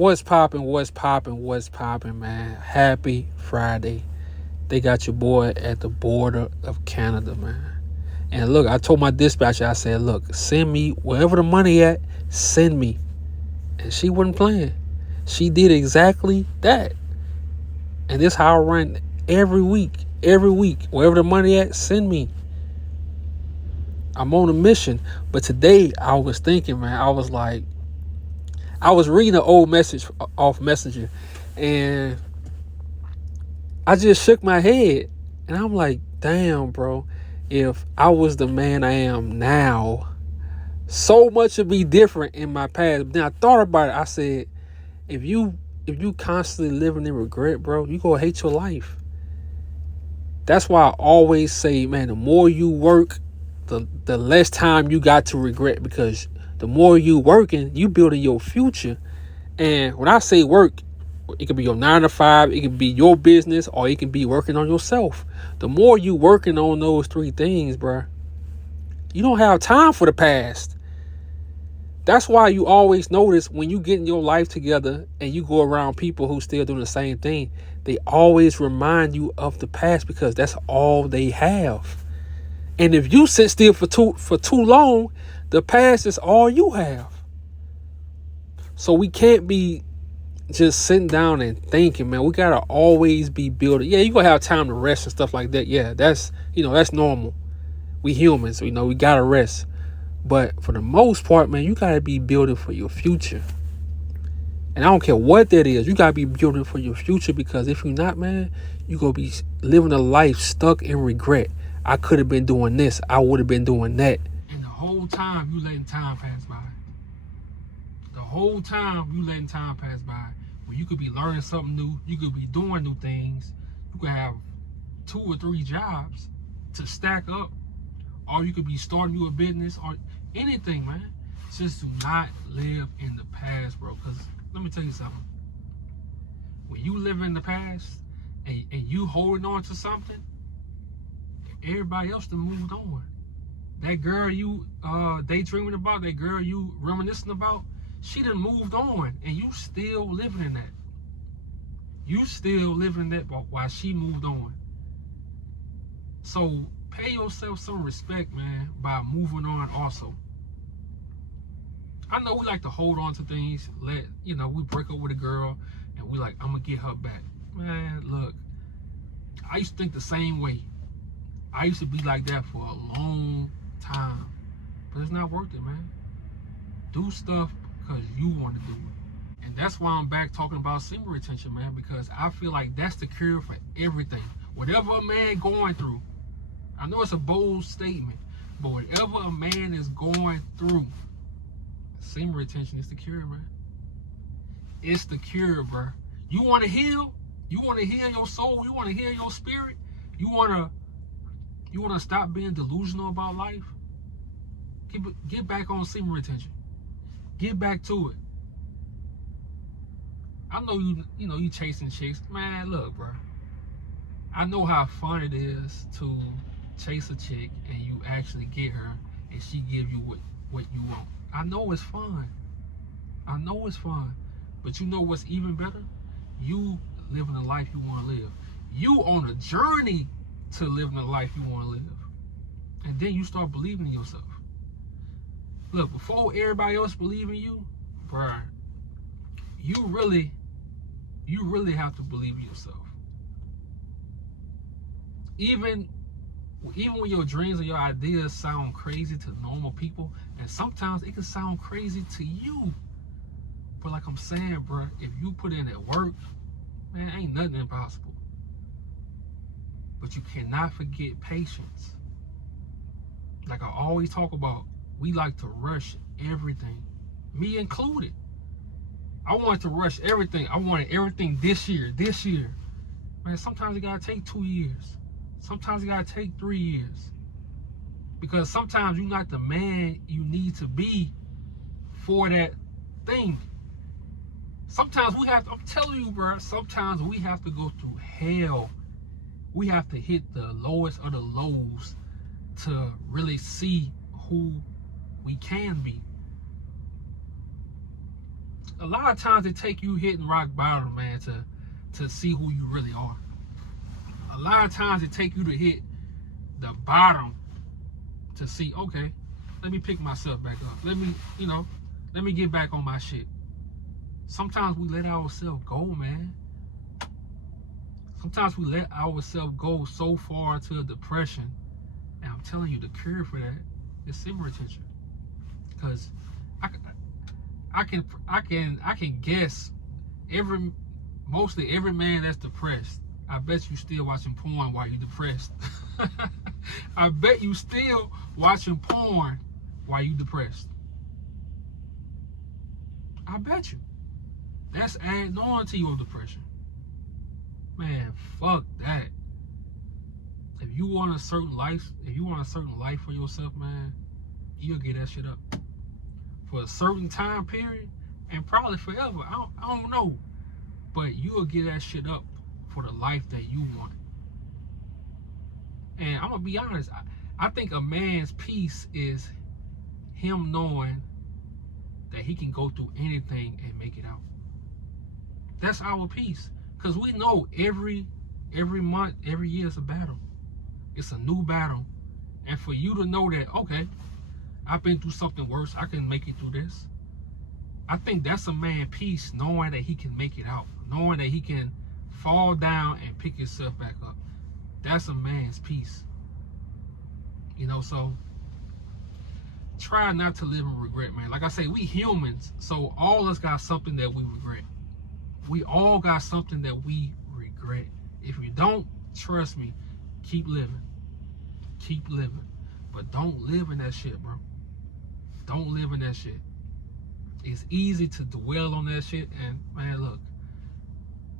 What's popping? What's popping? What's popping, man? Happy Friday. They got your boy at the border of Canada, man. And look, I told my dispatcher, I said, look, send me wherever the money at, send me. And she wasn't playing. She did exactly that. And this how I run every week. Every week. Wherever the money at, send me. I'm on a mission. But today I was thinking, man, I was like, I was reading an old message off Messenger, and I just shook my head, and I'm like, damn, bro, if I was the man I am now, so much would be different in my past. But then I thought about it. I said, if you constantly living in regret, bro, you gonna hate your life. That's why I always say, man, the more you work, the less time you got to regret, because the more you working, you building your future. And when I say work, it could be your 9 to 5, it could be your business, or it can be working on yourself. The more you working on those three things, bro, you don't have time for the past. That's why you always notice when you get in your life together and you go around people who still doing the same thing, they always remind you of the past, because that's all they have. And if you sit still for too long, the past is all you have. So we can't be just sitting down and thinking, man. We gotta always be building. Yeah, you gonna have time to rest and stuff like that. Yeah, that's normal. We humans, we gotta rest. But for the most part, man, you gotta be building for your future. And I don't care what that is. You gotta be building for your future, because if you're not, man, you gonna be living a life stuck in regret. I could have been doing this. I would have been doing that. And the whole time you letting time pass by. The whole time you letting time pass by. When you could be learning something new. You could be doing new things. You could have 2 or 3 jobs to stack up. Or you could be starting you a business or anything, man. Just do not live in the past, bro. Because let me tell you something. When you live in the past and you holding on to something, everybody else done moved on. That girl you daydreaming about, that girl you reminiscing about, she done moved on, and you still living in that. You still living in that while she moved on. So pay yourself some respect, man, by moving on also. I know we like to hold on to things. We break up with a girl and we like, I'm gonna get her back. Man, look, I used to think the same way. I used to be like that for a long time. But it's not worth it, man. Do stuff because you want to do it. And that's why I'm back talking about semen retention, man, because I feel like that's the cure for everything. Whatever a man going through, I know it's a bold statement, but whatever a man is going through, semen retention is the cure, man. It's the cure, bro. You want to heal? You want to heal your soul? You want to heal your spirit? You want to stop being delusional about life? Get back on semen retention. Get back to it. I know you chasing chicks. Man, look, bro. I know how fun it is to chase a chick and you actually get her and she give you what you want. I know it's fun. But you know what's even better? You living the life you want to live. You on a journey to living the life you want to live. And then you start believing in yourself. Look, before everybody else believe in you, bro, you really have to believe in yourself. Even when your dreams or your ideas sound crazy to normal people, and sometimes it can sound crazy to you. But like I'm saying, bro, if you put in that work, man, ain't nothing impossible. But you cannot forget patience. Like I always talk about, we like to rush everything, me included. I wanted to rush everything. I wanted everything this year. Man, sometimes it gotta take 2 years. Sometimes it gotta take 3 years. Because sometimes you're not the man you need to be for that thing. Sometimes I'm telling you, bro, sometimes we have to go through hell. We have to hit the lowest of the lows to really see who we can be. A lot of times it take you hitting rock bottom, man, to see who you really are. A lot of times it take you to hit the bottom to see, okay, let me pick myself back up. Let me get back on my shit. Sometimes we let ourselves go, man. Sometimes we let ourselves go so far into depression. And I'm telling you, the cure for that is semen retention. Because I can guess mostly every man that's depressed, I bet you still watching porn while you're depressed. I bet you still watching porn while you depressed. I bet you. That's adding on to your depression. Man, fuck that. If you want a certain life for yourself, man, you'll get that shit up. For a certain time period, and probably forever. I don't know. But you'll get that shit up for the life that you want. And I'm gonna be honest, I think a man's peace is him knowing that he can go through anything and make it out. That's our peace. Because we know every month, every year is a battle. It's a new battle. And for you to know that, okay, I've been through something worse, I can make it through this. I think that's a man's peace, knowing that he can make it out. Knowing that he can fall down and pick himself back up. That's a man's peace. So try not to live in regret, man. Like I say, we humans, so all of us got something that we regret. We all got something that we regret. If you don't, trust me, keep living. Keep living. But don't live in that shit, bro. Don't live in that shit. It's easy to dwell on that shit, and man, look,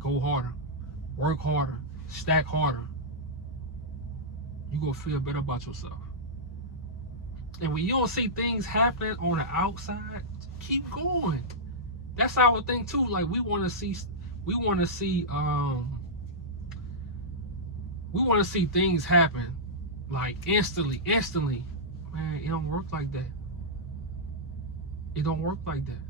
go harder, work harder, stack harder. You gonna feel better about yourself. And when you don't see things happening on the outside, keep going. That's our thing too. Like we want to see things happen like instantly. Man, it don't work like that. It don't work like that.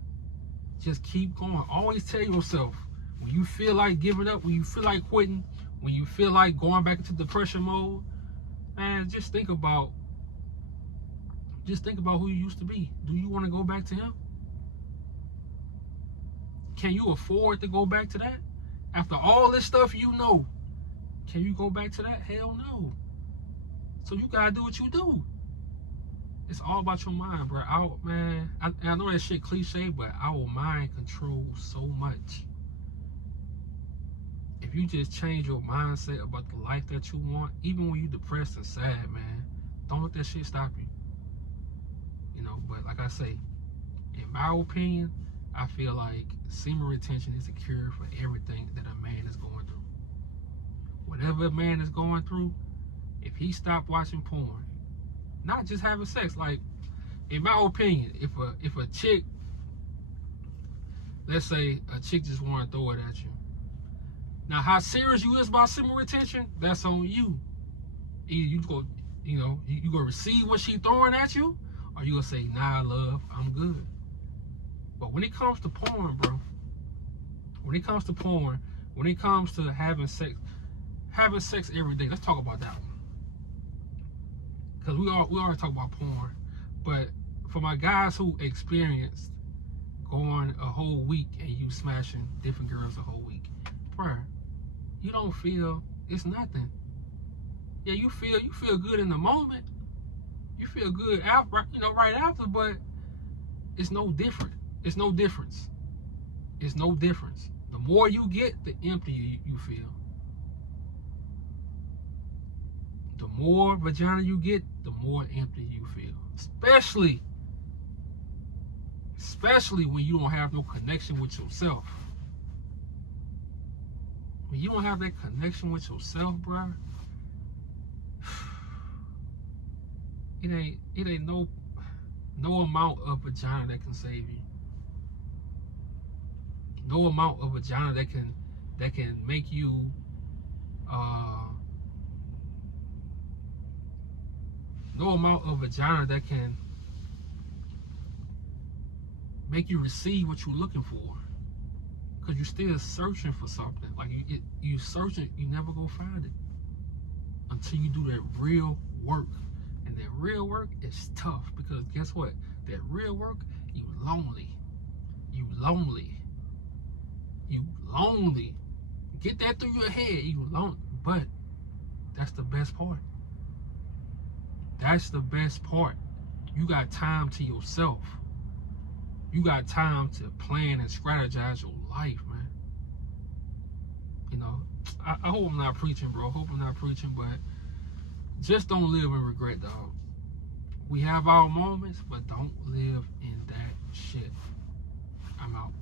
Just keep going. Always tell yourself, when you feel like giving up, when you feel like quitting, when you feel like going back into depression mode, man, just think about who you used to be. Do you want to go back to him? Can you afford to go back to that? After all this stuff you know, can you go back to that? Hell no. So you gotta do what you do. It's all about your mind, bro. I know that shit cliche, but our mind controls so much. If you just change your mindset about the life that you want, even when you're depressed and sad, man, don't let that shit stop you. But like I say, in my opinion, I feel like semen retention is a cure for everything that a man is going through. Whatever a man is going through, if he stopped watching porn, not just having sex, like, in my opinion, if a chick, let's say a chick just want to throw it at you. Now, how serious you is about semen retention, that's on you. Either you go, you gonna receive what she throwing at you, or you gonna say, nah, love, I'm good. But when it comes to porn, bro, when it comes to having sex every day, let's talk about that one. Because we already talk about porn. But for my guys who experienced going a whole week and you smashing different girls a whole week, bro, you don't feel it's nothing. Yeah, you feel good in the moment. You feel good right after, but it's no different. It's no difference. It's no difference. The more you get, the emptier you feel. The more vagina you get, the more empty you feel. Especially when you don't have no connection with yourself. When you don't have that connection with yourself, bro, it ain't no amount of vagina that can save you. No amount of vagina that can make you no amount of vagina that can make you receive what you're looking for. Because you're still searching for something. Like you searching, you never go find it until you do that real work. And that real work is tough, because guess what? That real work, you lonely. You lonely. You lonely. Get that through your head. You lonely. But that's the best part. That's the best part. You got time to yourself. You got time to plan and strategize your life, man. You know, I hope I'm not preaching, bro. I hope I'm not preaching, but just don't live in regret, dog. We have our moments, but don't live in that shit. I'm out.